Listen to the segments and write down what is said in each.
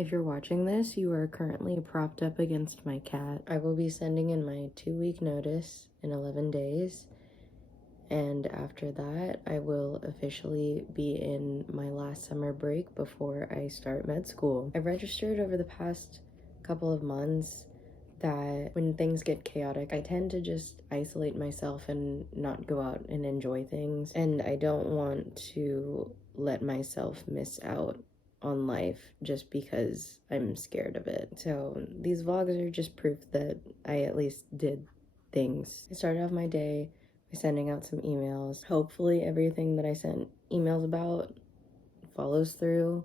If you're watching this, you are currently propped up against my cat. I will be sending in my 2-week notice in 11 days. And after that, I will officially be in my last summer break before I start med school. I've registered over the past couple of months that when things get chaotic, I tend to just isolate myself and not go out and enjoy things. And I don't want to let myself miss out on life just because I'm scared of it. So these vlogs are just proof that I at least did things. I started off my day by sending out some emails. Hopefully everything that I sent emails about follows through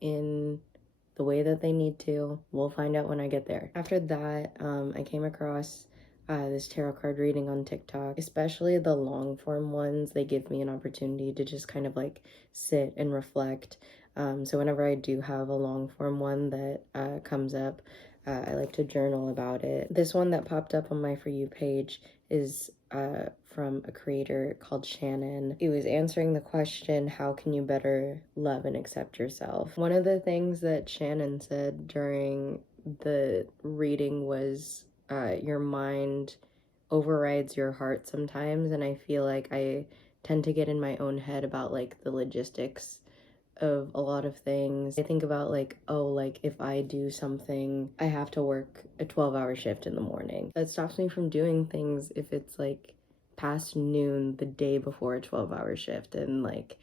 in the way that they need to. We'll find out when I get there. After that, I came across this tarot card reading on TikTok, especially the long form ones. They give me an opportunity to just kind of like sit and reflect. So whenever I do have a long form one that comes up, I like to journal about it. This one that popped up on my For You page is from a creator called Shannon. It was answering the question, how can you better love and accept yourself? One of the things that Shannon said during the reading was your mind overrides your heart sometimes, and I feel like I tend to get in my own head about like the logistics of a lot of things. I think about like, oh, like if I do something, I have to work a 12-hour shift in the morning. That stops me from doing things if it's like past noon the day before a 12-hour shift. And like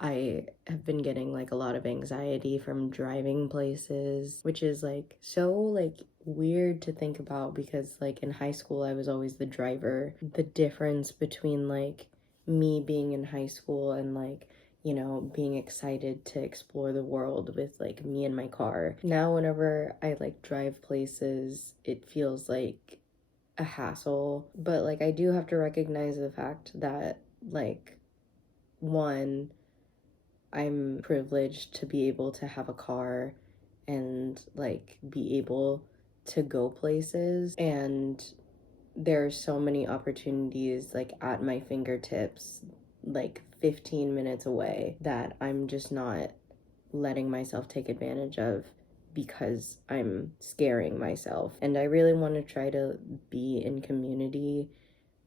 I have been getting like a lot of anxiety from driving places, which is like so like weird to think about because like in high school I was always the driver. The difference between like me being in high school and like, you know, being excited to explore the world with like me and my car. Now whenever I like drive places, it feels like a hassle. But like I do have to recognize the fact that like one, I'm privileged to be able to have a car and like be able to go places, and there are so many opportunities like at my fingertips, like 15 minutes away, that I'm just not letting myself take advantage of because I'm scaring myself. And I really want to try to be in community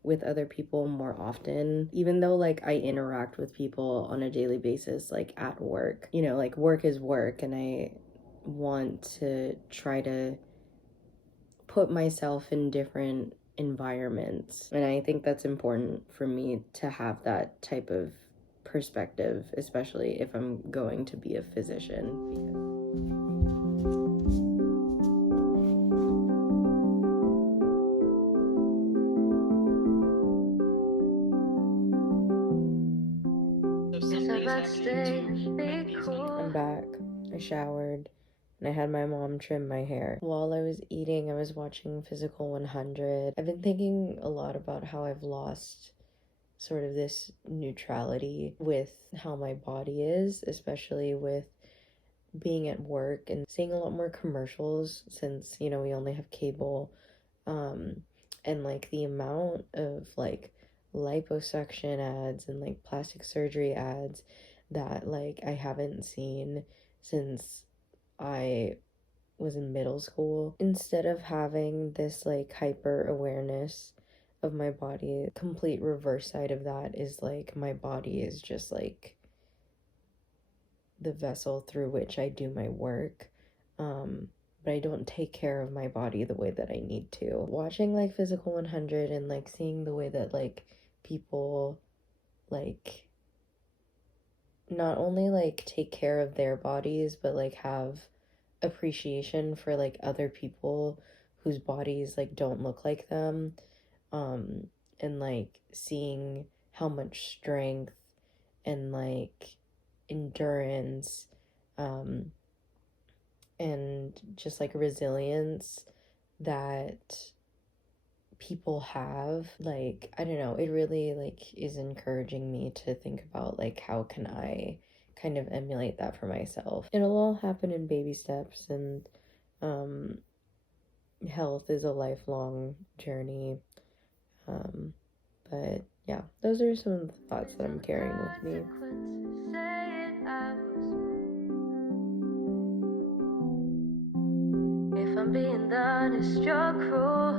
with other people more often, even though like I interact with people on a daily basis, like at work, you know, like work is work, and I want to try to put myself in different environments. And I think that's important for me to have that type of perspective, especially if I'm going to be a physician. I'm back. I showered and I had my mom trim my hair. While I was eating, I was watching Physical 100. I've been thinking a lot about how I've lost sort of this neutrality with how my body is, especially with being at work and seeing a lot more commercials since, you know, we only have cable. And like the amount of like liposuction ads and like plastic surgery ads that like I haven't seen since I was in middle school. Instead of having this like hyper awareness of my body, complete reverse side of that is like my body is just like the vessel through which I do my work. But I don't take care of my body the way that I need to. Watching like Physical 100 and like seeing the way that like people like not only like take care of their bodies but like have appreciation for like other people whose bodies like don't look like them, and like seeing how much strength and like endurance and just like resilience that people have, like I don't know, it really like is encouraging me to think about like how can I kind of emulate that for myself. It'll all happen in baby steps, and health is a lifelong journey. But yeah, those are some of the thoughts that I'm carrying with me. I'm being honest, you're cruel.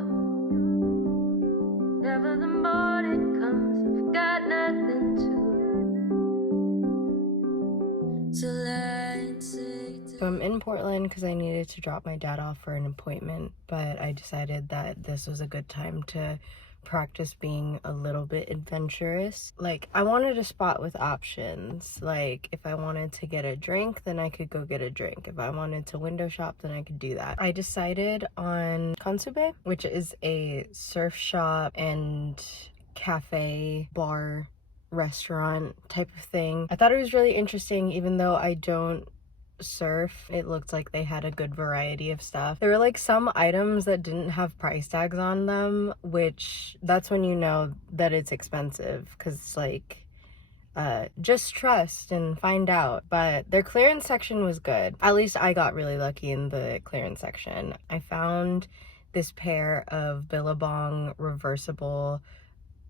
Never the morning comes, I've got nothing to. So I'm in Portland because I needed to drop my dad off for an appointment, but I decided that this was a good time to practice being a little bit adventurous. Like, I wanted a spot with options. Like, if I wanted to get a drink, then I could go get a drink. If I wanted to window shop, then I could do that. I decided on Consube, which is a surf shop and cafe bar restaurant type of thing. I thought it was really interesting, even though I don't surf. It looked like they had a good variety of stuff. There were like some items that didn't have price tags on them, which that's when you know that it's expensive, because it's like just trust and find out. But their clearance section was good. At least I got really lucky in the clearance section. I found this pair of Billabong reversible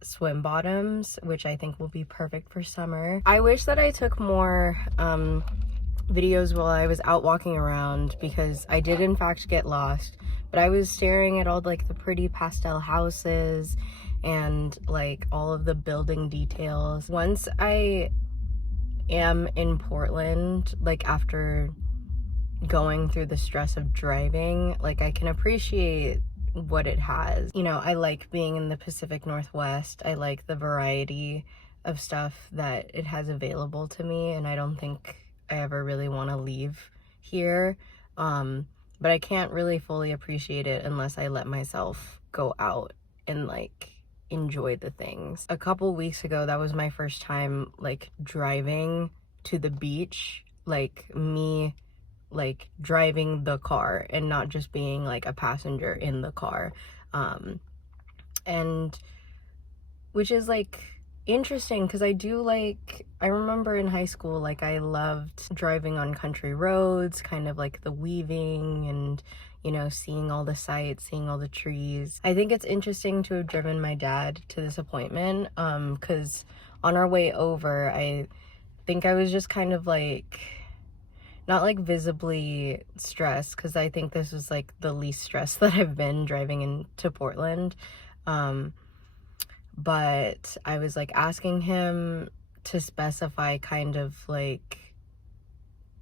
swim bottoms, which I think will be perfect for summer. I wish that I took more videos while I was out walking around, because I did in fact get lost, but I was staring at all like the pretty pastel houses and like all of the building details. Once I am in Portland, like after going through the stress of driving, like I can appreciate what it has. You know, I like being in the Pacific Northwest. I like the variety of stuff that it has available to me, and I don't think I ever really want to leave here, but I can't really fully appreciate it unless I let myself go out and like enjoy the things. A couple weeks ago, that was my first time like driving to the beach, like me like driving the car and not just being like a passenger in the car, and which is like interesting, because I remember in high school, like I loved driving on country roads, kind of like the weaving and, you know, seeing all the sights, seeing all the trees. I think it's interesting to have driven my dad to this appointment, because on our way over, I think I was just kind of like, not like visibly stressed, because I think this was like the least stressed that I've been driving into Portland. But I was like asking him to specify kind of like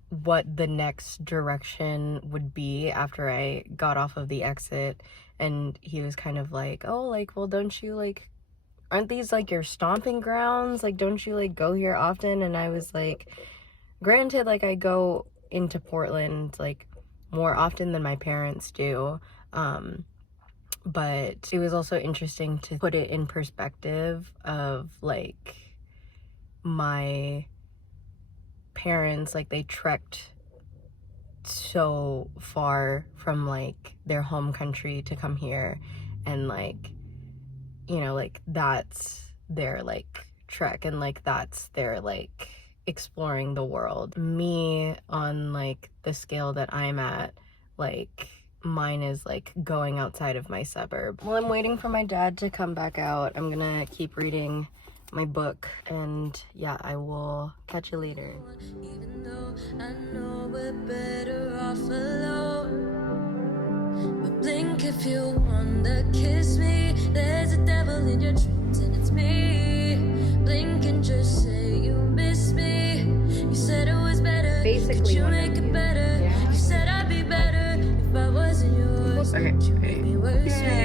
what the next direction would be after I got off of the exit, and he was kind of like, oh, like, well, don't you like, aren't these like your stomping grounds? Like, don't you like go here often? And I was like, granted, like I go into Portland like more often than my parents do, but it was also interesting to put it in perspective of like my parents, like they trekked so far from like their home country to come here, and like, you know, like that's their like trek, and like that's their like exploring the world. Me, on like the scale that I'm at, like mine is like going outside of my suburb. While I'm waiting for my dad to come back out, I'm gonna keep reading my book, and yeah, I will catch you later. Even though I know we're better off alone, but blink if you wanna kiss me. There's a devil in your dreams and it's me. Blink and just say you miss me. You said it was better. Basically, could you make it better? Yeah. You said I'd be better if I wasn't yours. Okay. You made me worse. Yeah.